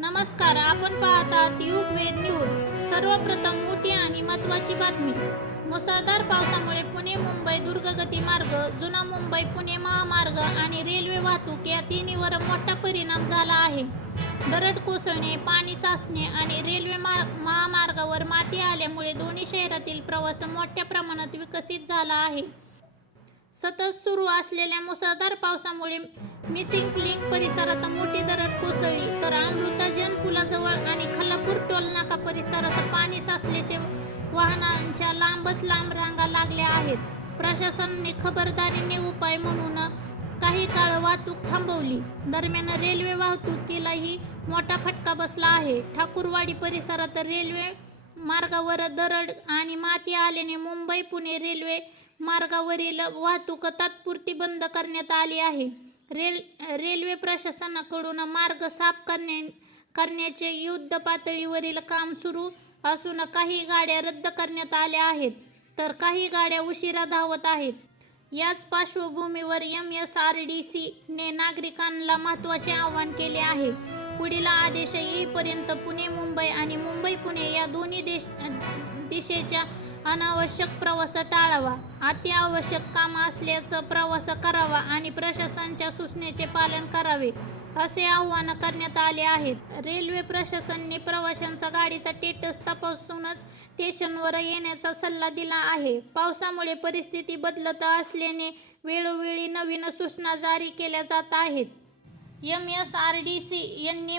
नमस्कार, आपण पाहतात युगवेद न्यूज. सर्वप्रथम मोठी आणि महत्त्वाची बातमी. मुसळधार पावसामुळे पुणे मुंबई द्रुतगती मार्ग, जुना मुंबई पुणे महामार्ग आणि रेल्वे वाहतूक या तिन्हीवर मोठा परिणाम झाला आहे. दरड कोसळणे, पाणी साचणे आणि रेल्वे महामार्गावर माती आल्यामुळे दोन्ही शहरातील प्रवास मोठ्या प्रमाणात विकसित झाला आहे. सतत सुरू असलेल्या मुसळधार पावसामुळे मिसिंग लिंक परिसरात मोठी दरड कोसळली, तर अमृताजन पुलाजवळ आणि खालापूर टोलनाका परिसरात पाणी साचल्याचे वाहनांच्या लांबच लांब रांगा लागल्या आहेत. प्रशासनाने खबरदारीने उपाय म्हणून काही काळ वाहतूक थांबवली. दरम्यान रेल्वे वाहतुकीलाही मोठा फटका बसला आहे. ठाकूरवाडी परिसरात रेल्वे मार्गावर दरड आणि माती आल्याने मुंबई पुणे रेल्वे मार्गावरील वाहतूक तात्पुरती बंद करण्यात आली आहे. रेल्वे प्रशासनाकडून मार्ग साफ करण्याचे युद्ध पातळीवरील काम सुरू असून काही गाड्या रद्द करण्यात आल्या आहेत, तर काही गाड्या उशिरा धावत आहेत. याच पार्श्वभूमीवर MSRDC ने नागरिकांना महत्त्वाचे आवाहन केले आहे. पुढील आदेश येईपर्यंत पुणे मुंबई आणि मुंबई पुणे या दोन्ही दिशेच्या अनावश्यक प्रवास टाळावा, अत्यावश्यक काम असल्यास प्रवास करावा आणि प्रशासनाच्या सूचनेचे पालन करावे, असे आवाहन करण्यात आले आहे. रेल्वे प्रशासनाने प्रवाशांचा गाडीचा स्टेटस तपासूनच स्टेशनवर येण्याचा सल्ला दिला आहे. पावसामुळे परिस्थिती बदलत असल्याने वेळोवेळी नवीन सूचना जारी केल्या जात आहेत. MSRDC यांनी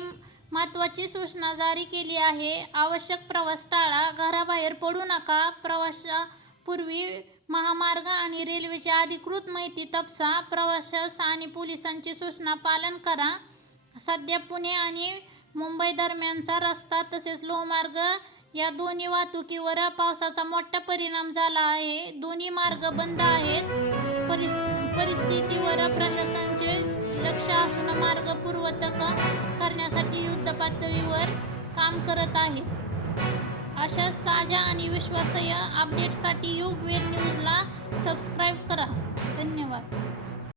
महत्त्वाची सूचना जारी केली आहे. आवश्यक प्रवास टाळा, घराबाहेर पडू नका, प्रवासापूर्वी महामार्ग आणि रेल्वेची अधिकृत माहिती तपासा, प्रवाशास आणि पोलिसांची सूचना पालन करा. सध्या पुणे आणि मुंबई दरम्यानचा रस्ता तसेच लोहमार्ग या दोन्ही वाहतुकीवर पावसाचा मोठा परिणाम झाला आहे. दोन्ही मार्ग बंद आहेत. परिस्थितीवर प्रशासनाचे लक्ष असून मार्ग पूर्ववत करण्यासाठी युद्धपातळीवर काम करत आहे. अशाच ताज्या आणि विश्वासार्ह अपडेट्ससाठी युगवेद न्यूजला सबस्क्राईब करा. धन्यवाद.